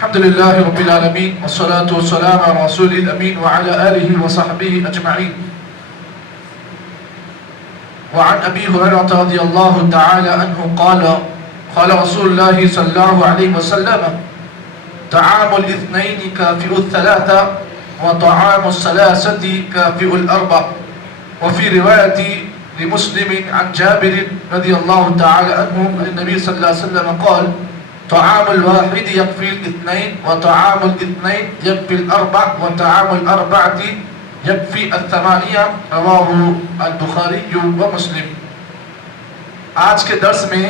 الحمد لله رب العالمين والصلاة والسلام على رسول الأمين وعلى آله وصحبه أجمعين. وعن أبي هريرة رضي الله تعالى عنه قال رسول الله صلى الله عليه وسلم: طعام الاثنين كافئ الثلاثة وطعام الثلاثة كافئ الأربع. وفي رواية لمسلم عن جابر رضي الله تعالى عنه عن النبي صلى الله عليه وسلم قال: طعام الواحد يكفي الاثنين وطعام الاثنين يكفي الأربع وطعام الأربعة يكفي الثمانية. رواه البخاری و مسلم. آج کے درس میں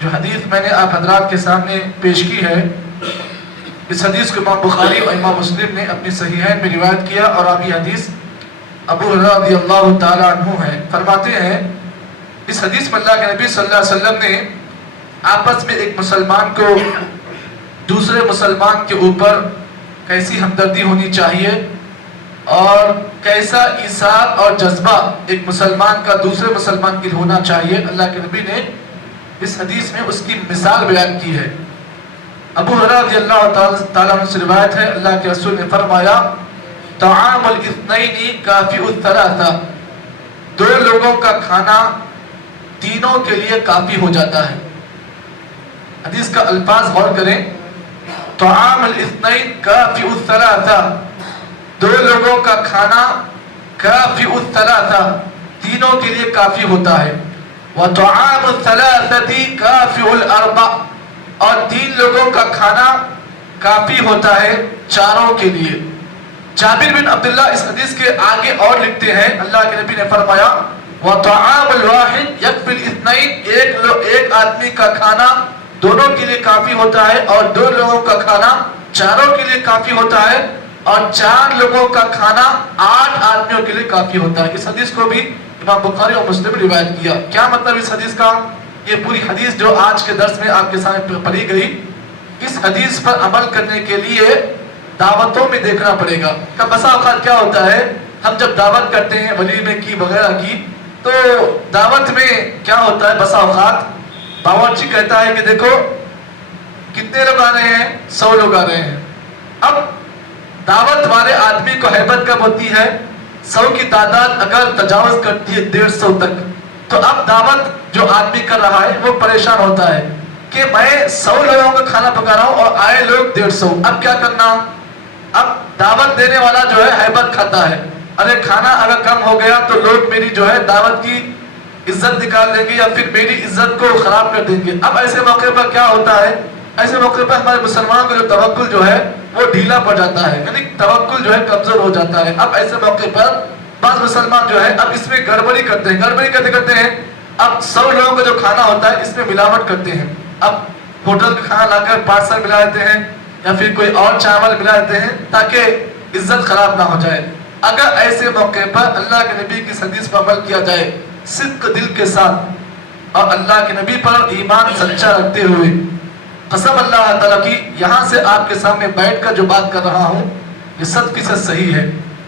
جو حدیث میں نے آپ حضرات کے سامنے پیش کی ہے، اس حدیث کو امام بخاری اور امام مسلم نے اپنی صحیحین میں روایت کیا، اور اب یہ حدیث ابو ہریرہ رضی اللہ تعالی عنہ ہے. فرماتے ہیں اس حدیث میں اللہ کے نبی صلی اللہ علیہ وسلم نے آپس میں ایک مسلمان کو دوسرے مسلمان کے اوپر کیسی ہمدردی ہونی چاہیے اور کیسا ایثار اور جذبہ ایک مسلمان کا دوسرے مسلمان کے لیے ہونا چاہیے، اللہ کے نبی نے اس حدیث میں اس کی مثال بیان کی ہے. ابو ہریرہ رضی اللہ تعالیٰ عنہ سے روایت ہے، اللہ کے رسول نے فرمایا: طعام الاثنین کافی الثلاثہ، دو لوگوں کا کھانا تینوں کے لیے کافی ہو جاتا ہے. حدیث کا الفاظ غور کریں. طعام الاثنین کافی الثلاثہ، دو لوگوں کا کھانا کافی الثلاثہ، تینوں کے لیے کافی ہوتا ہے. وطعام الثلاثہ کافی الاربع، اور تین لوگوں کا کھانا کافی ہوتا ہے چاروں کے لیے. جابر بن عبداللہ اس حدیث کے آگے اور لکھتے ہیں، اللہ کے نبی نے فرمایا: وطعام الواحد یکفی الاثنین، ایک آدمی کا کھانا دونوں کے لیے کافی ہوتا ہے، اور دو لوگوں کا کھانا چاروں کے لیے کافی ہوتا ہے، اور چار لوگوں کا کھانا 8 آدمیوں کے لیے کافی ہوتا ہے. اس حدیث کو بھی امام بخاری اور مسلم نے روایت کیا. کیا مطلب اس حدیث کا؟ یہ پوری حدیث جو آج کے درس میں آپ کے سامنے پڑھی گئی، اس حدیث پر عمل کرنے کے لیے دعوتوں میں دیکھنا پڑے گا. بسا اوقات کیا ہوتا ہے، ہم جب دعوت کرتے ہیں ولیمے کی وغیرہ کی، تو دعوت میں کیا ہوتا ہے، بسا اوقات باورچی کہتا ہے کہ دیکھو کتنے لوگ آ رہے ہیں، 100 لوگ آ رہے ہیں. اب دعوت والے آدمی کو ہیبت کب ہوتی ہے؟ 100 کی تعداد اگر تجاوز کرتی ہے 150 تک، تو اب دعوت جو آدمی کر رہا ہے وہ پریشان ہوتا ہے کہ میں 100 لوگوں کا کھانا پکا رہا ہوں اور آئے لوگ 150. اب کیا کرنا؟ اب دعوت دینے والا جو ہے ہیبت کھاتا ہے، ارے کھانا اگر کم ہو گیا تو لوگ میری جو ہے دعوت کی عزت نکال دیں گے یا پھر میری عزت کو خراب کر دیں گے. اب ایسے موقع پر کیا ہوتا ہے، ایسے موقع پر ہمارے مسلمانوں کا جو توکل جو ہے وہ ڈھیلا پڑ جاتا ہے، یعنی توکل جو ہے کمزور ہو جاتا ہے. اب ایسے موقع پر بعض مسلمان جو ہے اب اس میں گڑبڑی کرتے ہیں. گڑبڑی کرتے ہیں اب 100 لوگوں کا جو کھانا ہوتا ہے اس میں ملاوٹ کرتے ہیں. اب ہوٹل کا کھانا لا کر پارسل ملا دیتے ہیں یا پھر کوئی اور چاول ملا دیتے ہیں تاکہ عزت خراب نہ ہو جائے. اگر ایسے موقع پر اللہ کے نبی کی حدیث پر عمل کیا جائے صدق دل کے ساتھ اور اللہ کے نبی پر ایمان سچا رکھتے ہوئے، قسم اللہ تعالیٰ کی یہاں سے آپ کے سامنے بیٹھ کر جو بات کر رہا ہوں یہ 100% صحیح ہے.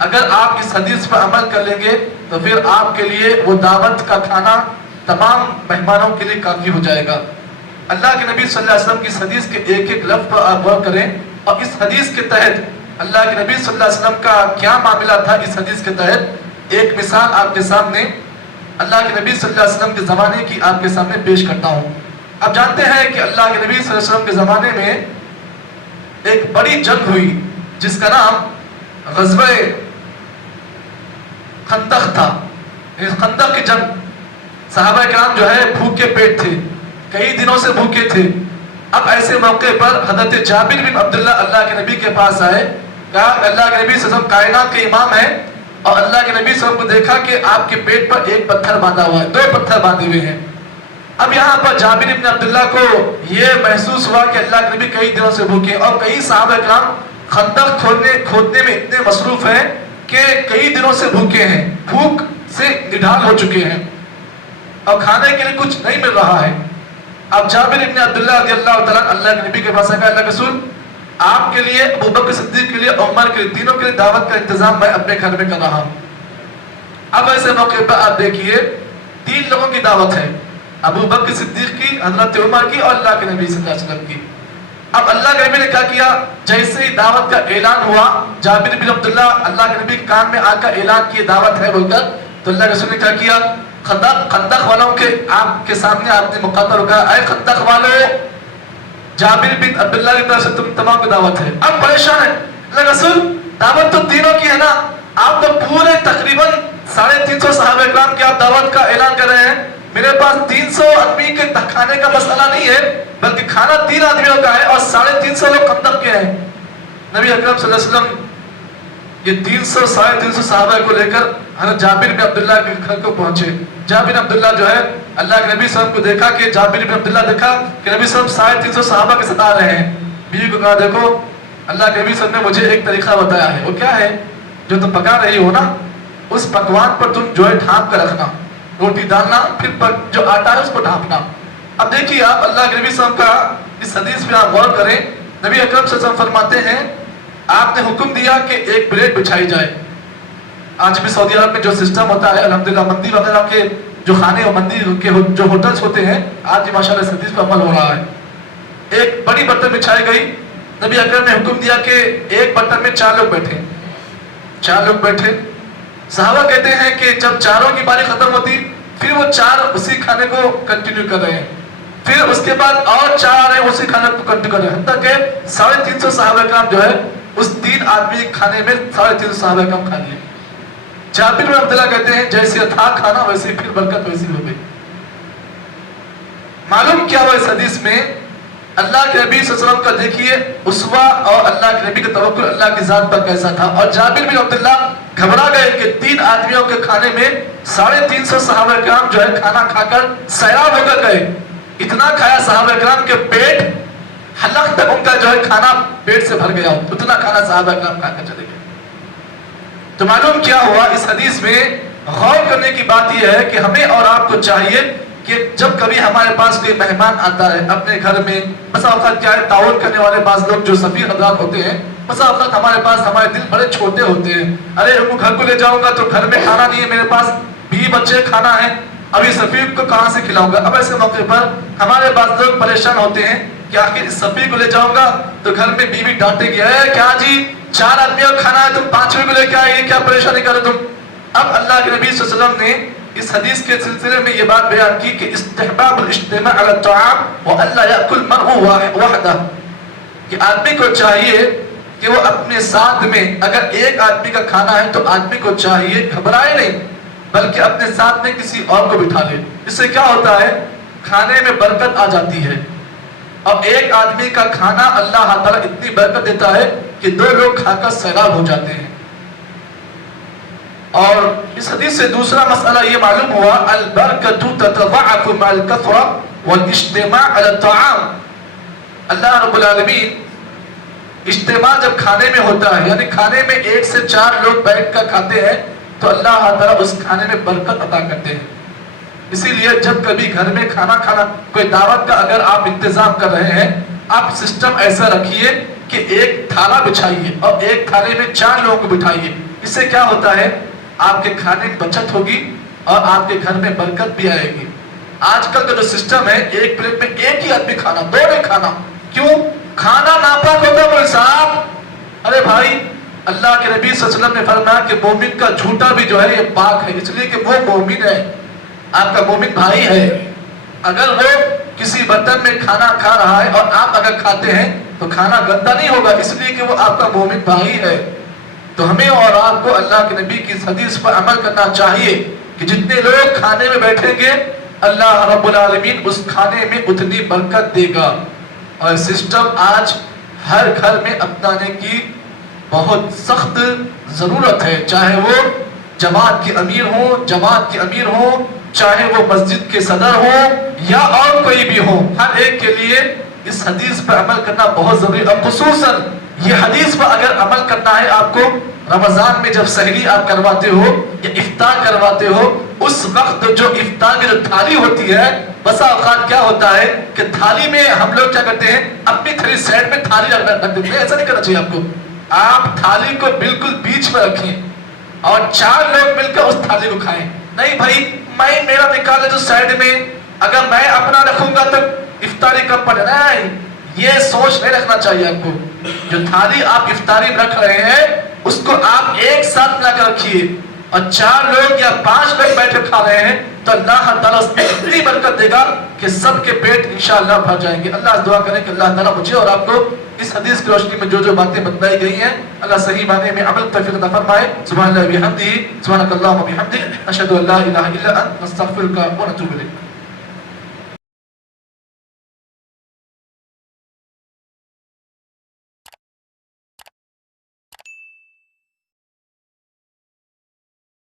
اگر آپ اس حدیث پر عمل کر لیں گے تو پھر آپ کے لیے وہ دعوت کا کھانا تمام مہمانوں کے لیے کافی ہو جائے گا. اللہ کے نبی صلی اللہ علیہ وسلم کی اس حدیث کے ایک ایک لفظ پر آپ غور کریں، اور اس حدیث کے تحت اللہ کے نبی صلی اللہ علیہ وسلم کا کیا معاملہ تھا. اس حدیث کے تحت ایک مثال آپ کے سامنے اللہ کے نبی صلی اللہ علیہ وسلم کے زمانے کی آپ کے سامنے پیش کرتا ہوں. اب جانتے ہیں کہ اللہ کے نبی صلی اللہ علیہ وسلم کے زمانے میں ایک بڑی جنگ ہوئی جس کا نام غزوہ خندق تھا. خندق کی جنگ، صحابہ کرام جو ہے بھوکے پیٹ تھے، کئی دنوں سے بھوکے تھے. اب ایسے موقع پر حضرت جابر بن عبداللہ اللہ کے نبی کے پاس آئے، کہا اللہ کے نبی صلی اللہ علیہ وسلم کائنات کے امام ہیں، اور اللہ کے نبی صلی اللہ علیہ وسلم کو دیکھا کہ آپ کے پیٹ پر ایک پتھر باندھا ہوا ہے، 2 پتھر باندھے ہوئے ہیں. اب یہاں پر جابر بن عبداللہ کو یہ محسوس ہوا کہ اللہ کے نبی کئی دنوں سے بھوکے، اور کئی صحابہ کرام خندق کھودنے میں اتنے مصروف ہیں کہ کئی دنوں سے بھوکے ہیں، بھوک سے نڈھال ہو چکے ہیں اور کھانے کے لیے کچھ نہیں مل رہا ہے. اب جابر بن عبداللہ رضی اللہ تعالیٰ اللہ کے نبی کے پاس آیا، اللہ کے رسول آپ کے لیے، ابو بکر صدیق کے لیے، عمر کے لیے، تینوں کے لیے دعوت کا انتظام میں اپنے گھر میں کر رہا ہوں. اب ایسے موقع پر آپ دیکھیے 3 لوگوں کی دعوت ہے، ابو بکر صدیق کی، حضرت عمر کی اور اللہ کے نبی صلی اللہ علیہ وسلم کی. اب اللہ کے نبی نے کیا کیا؟ جیسے ہی دعوت کا اعلان ہوا، جابر بن عبداللہ اللہ کے نبی کے کان میں آ کر اعلان کیے دعوت ہے بول کر، تو اللہ کے رسول نے کیا کیا؟ خندق والوں کے آپ کے سامنے آپ نے مقابلہ رکھا، اے خندق والوں، جابر بن عبداللہ کی طرف سے تم تمام کو دعوت ہے۔ اب پریشان ہے اللہ رسول، دعوت تو تینوں کی ہے نا، آپ تو پورے تقریباً 350 صحابہ کرام کی آپ دعوت کا اعلان کر رہے ہیں، میرے پاس 300 آدمی کے کھانے کا مسئلہ نہیں ہے، بلکہ کھانا 3 آدمیوں کا ہے اور 350 لوگ خندق کے ہیں۔ نبی اکرم صلی اللہ علیہ وسلم یہ 300 350 صحابہ کو لے کر حضرت جابر بن عبداللہ کے گھر کو پہنچے۔ جابر بن عبداللہ جو ہے اللہ کے نبی صلی اللہ علیہ وسلم کو دیکھا کہ جابر بن عبداللہ دیکھا کہ نبی صلی اللہ علیہ وسلم 350 صحابہ کے ساتھ آ رہے ہیں۔ بیوی کو کہا دیکھو اللہ کے نبی صلی اللہ علیہ وسلم نے مجھے ایک طریقہ بتایا ہے، وہ کیا ہے؟ جو تم پکا رہی ہو نا اس پکوان پر تم جو ہے ڈھانپ کر رکھنا، روٹی ڈالنا، پھر جو آٹا ہے اس کو ڈھانپنا۔ اب دیکھیے آپ اللہ کے نبی صلی اللہ علیہ وسلم کا اس حدیث میں آپ غور کریں، نبی اکرم صلی اللہ علیہ وسلم فرماتے ہیں آپ نے حکم دیا کہ ایک پلیٹ بچھائی جائے۔ آج بھی سعودی عرب میں جو سسٹم ہوتا ہے الحمدللہ مندی وغیرہ کے جو کھانے اور مندی کے جو ہوٹلز ہوتے ہیں آج بھی ماشاءاللہ اس حدیث پر عمل ہو رہا ہے۔ ایک بڑی برتن بچھائی گئی، نبی اکرم نے حکم دیا کہ ایک برتن میں 4 لوگ بیٹھے، 4 لوگ بیٹھے۔ صحابہ کہتے ہیں کہ جب چاروں کی باری ختم ہوتی پھر وہ 4 اسی کھانے کو کنٹینیو کر رہے ہیں، پھر اس کے بعد اور 4 آ رہے ہیں اسی کھانے کو کنٹینیو کر رہے ہیں، حتیٰ کہ 350 صحابہ کرام جو ہے اس 3 آدمی کھانے میں 350 صحابہ کرام کھا لیے۔ جابر بن عبداللہ کہتے ہیں جیسے تھا کھانا ویسے پھر برکت ویسی ہو گئی۔ معلوم کیا ہوا اس حدیث میں؟ اللہ کے نبی صلی اللہ علیہ وسلم کا دیکھیے اسوہ اور اللہ کے نبی کا توکل اللہ کی ذات پر کیسا تھا۔ اور جابر بن عبداللہ گھبرا گئے کہ 3 آدمیوں کے کھانے میں 350 صحابہ کرام جو ہے کھانا کھا کر سیراب ہو کر گئے۔ اتنا کھایا صحابہ کرام کے پیٹ حلق تک ان کا جو ہے کھانا پیٹ سے بھر گیا، اتنا کھانا صحابہ کرام کھا کر چلے گئے۔ تو معلوم کیا ہوا اس حدیث میں؟ غور کرنے کی بات یہ ہے کہ ہمیں اور آپ کو چاہیے کہ جب کبھی ہمارے پاس کوئی مہمان آتا ہے اپنے گھر میں، بسا اوقات کیا ہے تعاون کرنے والے بعض لوگ جو سفیر حضرات ہوتے ہیں، بسا اوقات ہمارے پاس ہمارے دل بڑے چھوٹے ہوتے ہیں، ارے ہم گھر کو لے جاؤں گا تو گھر میں کھانا نہیں ہے، میرے پاس 20 بچے کھانا ہے، ابھی سفیر کو کہاں سے کھلاؤں گا؟ اب ایسے موقع پر ہمارے بعض لوگ پریشان ہوتے ہیں کہ آخر اس سفیر کو لے جاؤں گا تو گھر میں بیوی ڈانٹے گی، اے کیا جی 4 آدمیوں کا کھانا ہے تم 5ویں کو لے کے آئے، کیا پریشانی کر رہے تم؟ اب اللہ کے نبی صلی اللہ علیہ وسلم نے اس حدیث کے سلسلے میں یہ بات بیان کی کہ استحباب الاجتماع علی الطعام وَأَلَّا يَأْكُلْ مَرْءٌ وَحْدَهُ، کہ آدمی کو چاہیے کہ وہ اپنے ساتھ میں اگر ایک آدمی کا کھانا ہے تو آدمی کو چاہیے گھبرائے نہیں بلکہ اپنے ساتھ میں کسی اور کو بٹھا لے۔ اس سے کیا ہوتا ہے؟ کھانے میں برکت آ جاتی ہے، اور ایک آدمی کا کھانا اللہ تعالیٰ اتنی برکت دیتا ہے کہ 2 لوگ کھا کر سیراب ہو جاتے ہیں۔ اور اس حدیث سے دوسرا مسئلہ یہ معلوم ہوا البرکۃ تتضاعف مع الکثرہ والاجتماع علی الطعام۔ اللہ رب العالمین اجتماع جب کھانے میں ہوتا ہے یعنی کھانے میں 1 سے 4 لوگ بیٹھ کر کھاتے ہیں تو اللہ تعالیٰ اس کھانے میں برکت عطا کرتے ہیں۔ اسی لیے جب کبھی گھر میں کھانا کوئی دعوت کا اگر آپ انتظام کر رہے ہیں، آپ سسٹم ایسا رکھیے کہ ایک تھالا بچھائیے اور ایک تھالے میں 4 لوگوں کو بٹھائیے۔ اس سے کیا ہوتا ہے؟ آپ کے کھانے کی بچت ہوگی اور آپ کے گھر میں برکت بھی آئے گی۔ آج کل کا جو سسٹم ہے ایک پلیٹ میں ایک ہی آدمی کھانا، 2 نہیں کھانا، کیوں؟ کھانا ناپاک ہوتا ہے صاحب۔ ارے بھائی اللہ کے نبی صلی اللہ علیہ وسلم نے فرمایا کہ مومن کا جھوٹا بھی جو ہے یہ پاک ہے، اس لیے کہ وہ مومن ہے، آپ کا مومن بھائی ہے۔ اگر وہ کسی برتن میں کھانا کھا رہا ہے اور آپ اگر کھاتے ہیں تو کھانا گندا نہیں ہوگا، اس لیے کہ وہ آپ کا مومن بھائی ہے۔ تو ہمیں اور آپ کو اللہ کے نبی کی حدیث پر عمل کرنا چاہیے کہ جتنے لوگ کھانے میں بیٹھیں گے اللہ رب العالمین اس کھانے میں اتنی برکت دے گا۔ اور سسٹم آج ہر گھر میں اپنانے کی بہت سخت ضرورت ہے، چاہے وہ جماعت کے امیر ہوں، چاہے وہ مسجد کے صدر ہوں یا اور کوئی بھی ہو، ہر ایک کے لیے اس حدیث پر عمل کرنا بہت ضروری ہے۔ اور خصوصاً یہ حدیث پر اگر عمل کرنا ہے آپ کو رمضان میں جب سحری آپ کرواتے ہو یا افطار کرواتے ہو، اس وقت جو افطار کی جو تھالی ہوتی ہے بسا اوقات کیا ہوتا ہے کہ تھالی میں ہم لوگ کیا کرتے ہیں اپنی تھالی سائڈ میں تھالی رکھ دیتے ہیں۔ ایسا نہیں کرنا چاہیے آپ کو، آپ تھالی کو بالکل بیچ میں رکھیں اور 4 لوگ مل کر اس تھالی کو کھائیں۔ نہیں بھائی میں میرا نکالے جو سائڈ میں، اگر میں اپنا رکھوں گا تو افطاری کم پڑے، نہیں، یہ سوچ نہیں رکھنا چاہیے آپ کو. جو تھالی آپ افطاری میں رکھ رہے ہیں اس کو آپ ایک ساتھ ملا کر رکھیے, اور 4 لوگ یا 5 لوگ بیٹھے کھا رہے ہیں تو اللہ تعالیٰ اس میں اتنی برکت دے گا کہ سب کے پیٹ انشاءاللہ بھر جائیں گے. اللہ دعا کریں کہ اللہ تعالیٰ مجھے اور آپ کو اس حدیث کی روشنی میں جو باتیں بتلائی گئی ہیں اللہ صحیح معنی میں عمل توفیق عطا فرمائے. سبحان اللہ وبحمدہ, سبحانک اللہم وبحمدک, اشہد ان لا الہ الا انت, نستغفرک ونتوب الیک.